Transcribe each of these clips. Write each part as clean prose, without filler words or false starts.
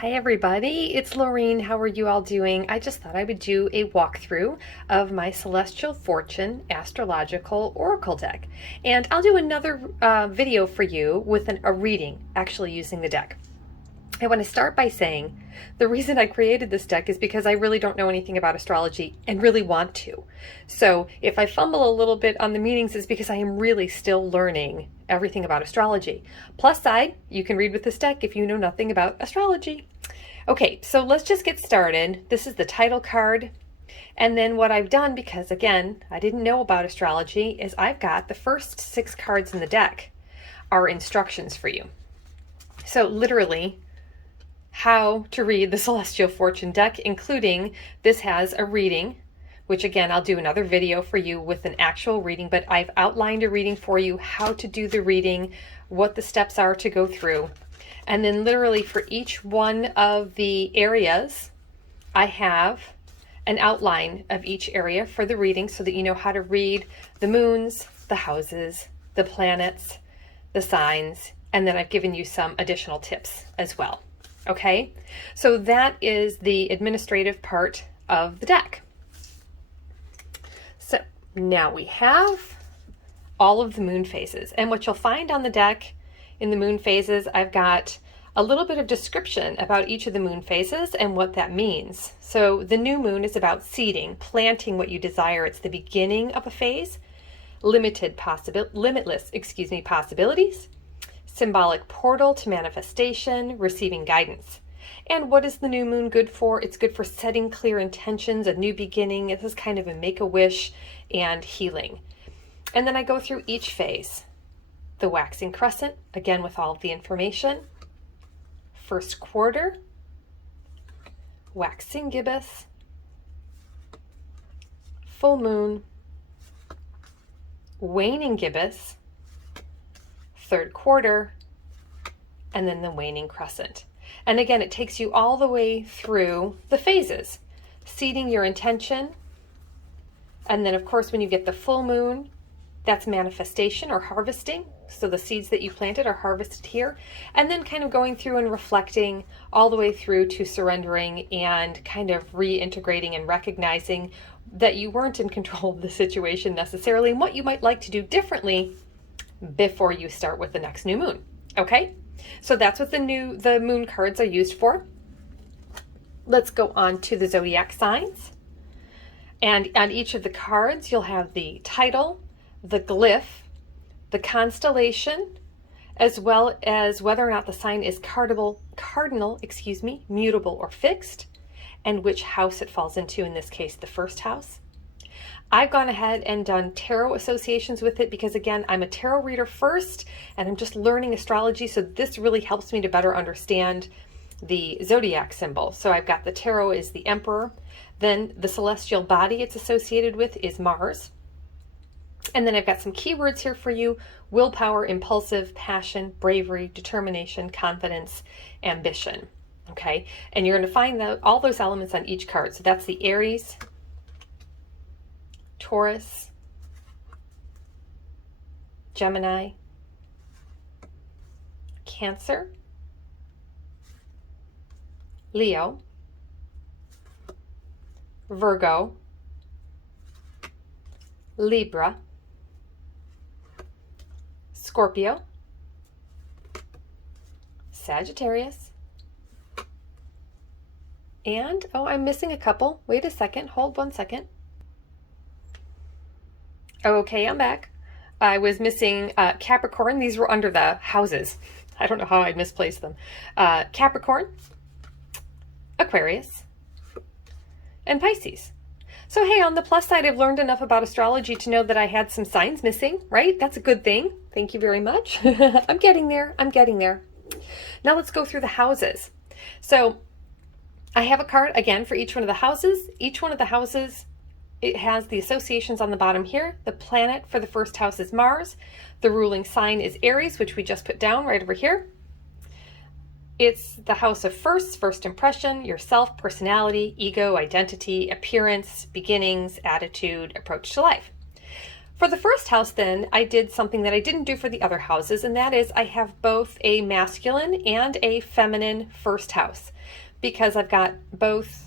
Hi everybody, it's Loreen. How are you all doing? I just thought I would do a walkthrough of my Celestial Fortune Astrological Oracle deck. And I'll do another video for you with a reading, actually using the deck. I want to start by saying the reason I created this deck is because I really don't know anything about astrology and really want to. So if I fumble a little bit on the meanings, it's because I am really still learning everything about astrology. Plus side, you can read with this deck if you know nothing about astrology. Okay, so let's just get started. This is the title card. And then what I've done, because again, I didn't know about astrology, is I've got the first 6 cards in the deck are instructions for you. So literally, how to read the Celestial Fortune deck, including this has a reading, which again, I'll do another video for you with an actual reading, but I've outlined a reading for you, how to do the reading, what the steps are to go through. And then literally for each one of the areas, I have an outline of each area for the reading so that you know how to read the moons, the houses, the planets, the signs, and then I've given you some additional tips as well. Okay, so that is the administrative part of the deck. So now we have all of the moon phases, and what you'll find on the deck in the moon phases, I've got a little bit of description about each of the moon phases and what that means. So the new moon is about seeding, planting what you desire. It's the beginning of a phase, limitless possibilities, symbolic portal to manifestation, receiving guidance. And what is the new moon good for? It's good for setting clear intentions, a new beginning. This is kind of a make-a-wish and healing. And then I go through each phase. The waxing crescent, again with all of the information. First quarter, waxing gibbous, full moon, waning gibbous, third quarter, and then the waning crescent. And again, it takes you all the way through the phases, seeding your intention. And then of course, when you get the full moon, that's manifestation or harvesting. So the seeds that you planted are harvested here. And then kind of going through and reflecting all the way through to surrendering and kind of reintegrating and recognizing that you weren't in control of the situation necessarily and what you might like to do differently before you start with the next new moon. Okay, so that's what the moon cards are used for. Let's go on to the zodiac signs. And on each of the cards, you'll have the title, the glyph, the constellation, as well as whether or not the sign is cardinal, mutable or fixed, and which house it falls into, in this case, the first house. I've gone ahead and done tarot associations with it because, again, I'm a tarot reader first, and I'm just learning astrology, so this really helps me to better understand the zodiac symbol. So I've got the tarot is the Emperor, then the celestial body it's associated with is Mars, and then I've got some keywords here for you: willpower, impulsive, passion, bravery, determination, confidence, ambition. Okay, and you're going to find all those elements on each card. So that's the Aries, Taurus, Gemini, Cancer, Leo, Virgo, Libra, Scorpio, Sagittarius, and, oh, I'm missing a couple. Wait a second. Hold one second. Okay, I'm back. I was missing Capricorn. These were under the houses. I don't know how I misplaced them. Capricorn, Aquarius, and Pisces. So hey, on the plus side, I've learned enough about astrology to know that I had some signs missing, right? That's a good thing. Thank you very much. I'm getting there. I'm getting there. Now let's go through the houses. So I have a card, again, for each one of the houses. Each one of the houses, it has the associations on the bottom here. The planet for the first house is Mars. The ruling sign is Aries, which we just put down right over here. It's the house of first impression, yourself, personality, ego, identity, appearance, beginnings, attitude, approach to life. For the first house, then, I did something that I didn't do for the other houses, and that is I have both a masculine and a feminine first house, because I've got both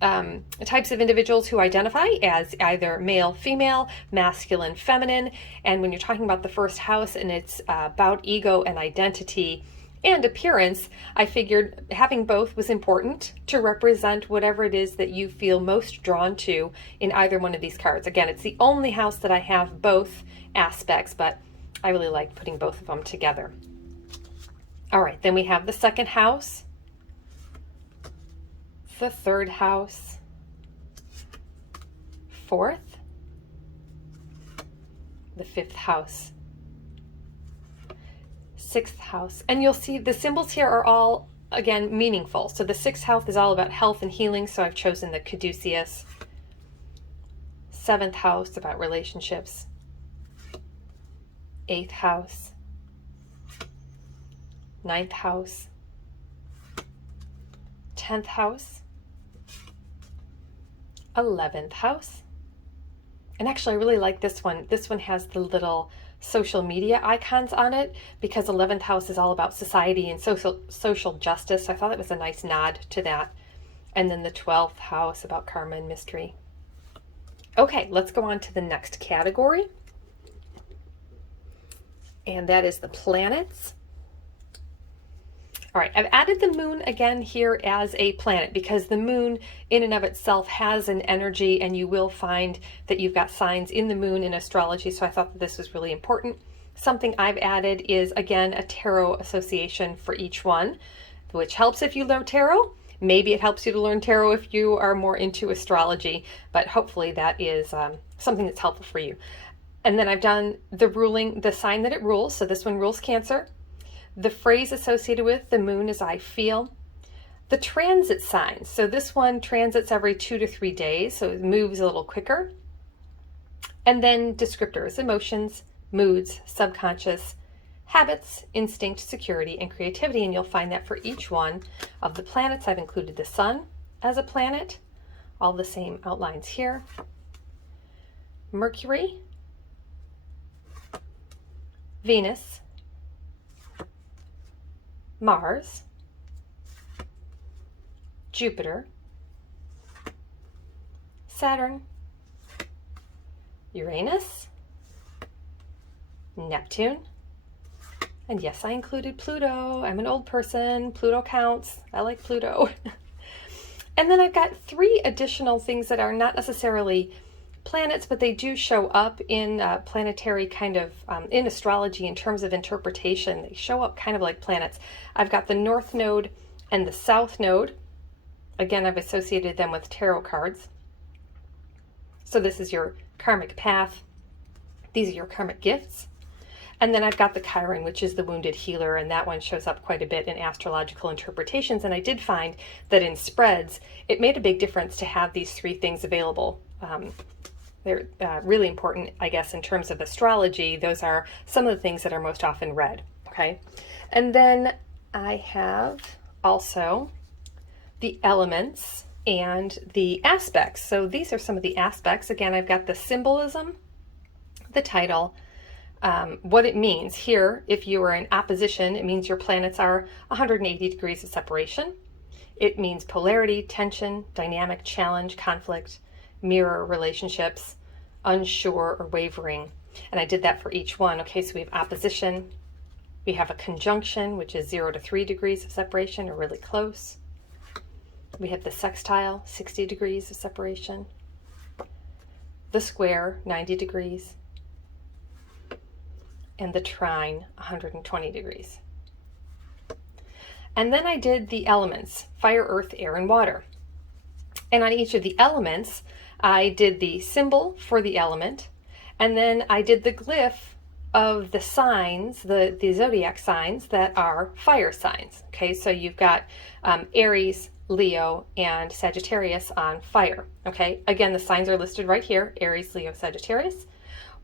types of individuals who identify as either male, female, masculine, feminine. And when you're talking about the first house and it's about ego and identity and appearance, I figured having both was important to represent whatever it is that you feel most drawn to in either one of these cards. Again, it's the only house that I have both aspects, but I really like putting both of them together. All right, then we have the second house, the third house, fourth, the fifth house, sixth house. And you'll see the symbols here are all, again, meaningful. So the sixth house is all about health and healing, so I've chosen the caduceus. Seventh house, about relationships. Eighth house. Ninth house. 10th house. 11th house. And actually, I really like this one. This one has the little social media icons on it because 11th house is all about society and social justice. So I thought it was a nice nod to that. And then the 12th house about karma and mystery. Okay, let's go on to the next category. And that is the planets. All right, I've added the moon again here as a planet because the moon in and of itself has an energy, and you will find that you've got signs in the moon in astrology, so I thought that this was really important. Something I've added is, again, a tarot association for each one, which helps if you learn tarot. Maybe it helps you to learn tarot if you are more into astrology, but hopefully that is something that's helpful for you. And then I've done the sign that it rules, so this one rules Cancer. The phrase associated with the moon is I feel. The transit signs. So this one transits every 2 to 3 days, so it moves a little quicker. And then descriptors, emotions, moods, subconscious, habits, instinct, security, and creativity. And you'll find that for each one of the planets. I've included the sun as a planet, all the same outlines here. Mercury, Venus, Mars, Jupiter, Saturn, Uranus, Neptune, and yes, I included Pluto. I'm an old person. Pluto counts. I like Pluto. And then I've got 3 additional things that are not necessarily planets, but they do show up in planetary kind of, in astrology in terms of interpretation. They show up kind of like planets. I've got the North Node and the South Node. Again, I've associated them with tarot cards. So this is your karmic path. These are your karmic gifts. And then I've got the Chiron, which is the wounded healer, and that one shows up quite a bit in astrological interpretations. And I did find that in spreads, it made a big difference to have these 3 things available. They're really important, I guess, in terms of astrology. Those are some of the things that are most often read, okay? And then I have also the elements and the aspects. So these are some of the aspects. Again, I've got the symbolism, the title, what it means. Here, if you are in opposition, it means your planets are 180 degrees of separation. It means polarity, tension, dynamic, challenge, conflict, mirror relationships, unsure or wavering. And I did that for each one. Okay, so we have opposition. We have a conjunction, which is 0 to 3 degrees of separation, or really close. We have the sextile, 60 degrees of separation. The square, 90 degrees. And the trine, 120 degrees. And then I did the elements, fire, earth, air, and water. And on each of the elements, I did the symbol for the element, and then I did the glyph of the signs, the zodiac signs that are fire signs. Okay, so you've got Aries, Leo, and Sagittarius on fire. Okay, again, the signs are listed right here, Aries, Leo, Sagittarius.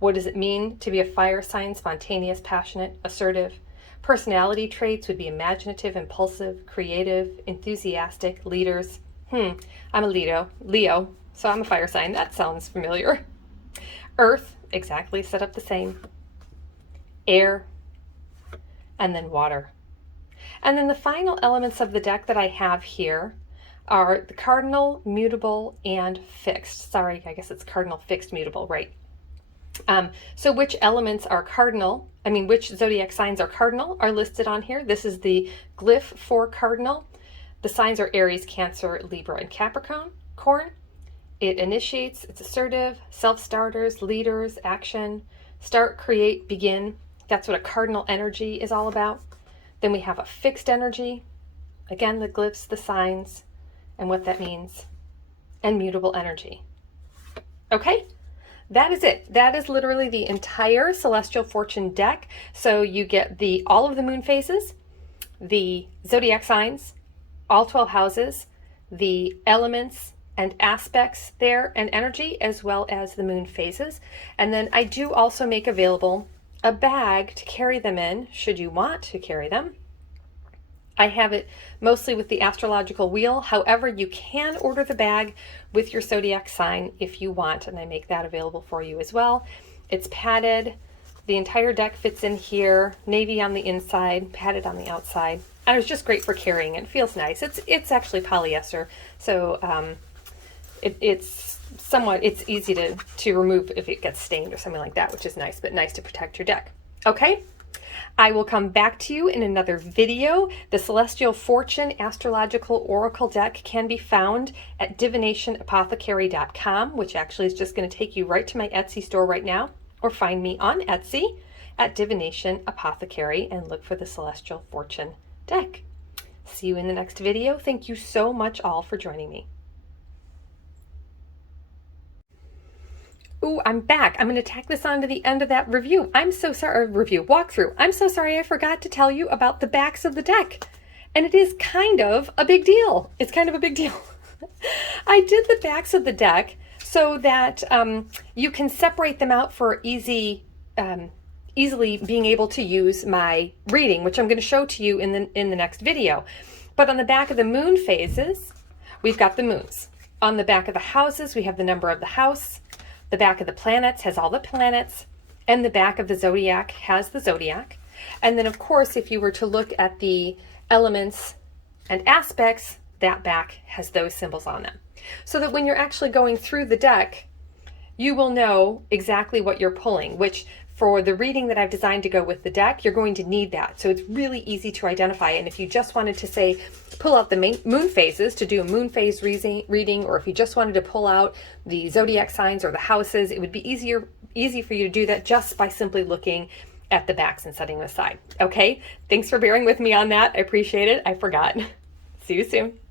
What does it mean to be a fire sign? Spontaneous, passionate, assertive. Personality traits would be imaginative, impulsive, creative, enthusiastic, leaders. I'm a Leo, so I'm a fire sign. That sounds familiar. Earth, exactly, set up the same. Air, and then water. And then the final elements of the deck that I have here are the cardinal, mutable, and fixed. Sorry, I guess it's cardinal, fixed, mutable, right? So which elements are cardinal, which zodiac signs are cardinal are listed on here. This is the glyph for cardinal. The signs are Aries, Cancer, Libra, and Capricorn. It initiates, it's assertive, self-starters, leaders, action, start, create, begin. That's what a cardinal energy is all about. Then we have a fixed energy. Again, the glyphs, the signs, and what that means. And mutable energy. Okay? That is it. That is literally the entire Celestial Fortune deck. So you get all of the moon phases, the zodiac signs, all 12 houses, the elements and aspects there and energy, as well as the moon phases. And then I do also make available a bag to carry them in, should you want to carry them. I have it mostly with the Astrological Wheel. However, you can order the bag with your zodiac sign if you want, and I make that available for you as well. It's padded. The entire deck fits in here, navy on the inside, padded on the outside. And it's just great for carrying. It feels nice. It's actually polyester, so it's easy to remove if it gets stained or something like that, which is nice, but nice to protect your deck. Okay? I will come back to you in another video. The Celestial Fortune Astrological Oracle deck can be found at divinationapothecary.com, which actually is just going to take you right to my Etsy store right now, or find me on Etsy at Divination Apothecary and look for the Celestial Fortune deck. See you in the next video. Thank you so much all for joining me. Ooh, I'm back. I'm going to tack this on to the end of that review. I'm so sorry, walkthrough. I'm so sorry I forgot to tell you about the backs of the deck. And it is kind of a big deal. It's kind of a big deal. I did the backs of the deck so that you can separate them out for easily being able to use my reading, which I'm going to show to you in the next video. But on the back of the moon phases, we've got the moons. On the back of the houses, we have the number of the house. The back of the planets has all the planets, and the back of the zodiac has the zodiac. And then, of course, if you were to look at the elements and aspects, that back has those symbols on them. So that when you're actually going through the deck, you will know exactly what you're pulling, which for the reading that I've designed to go with the deck, you're going to need that. So it's really easy to identify. And if you just wanted to say, pull out the moon phases to do a moon phase reading, or if you just wanted to pull out the zodiac signs or the houses, it would be easy for you to do that just by simply looking at the backs and setting them aside. Okay, thanks for bearing with me on that. I appreciate it. I forgot. See you soon.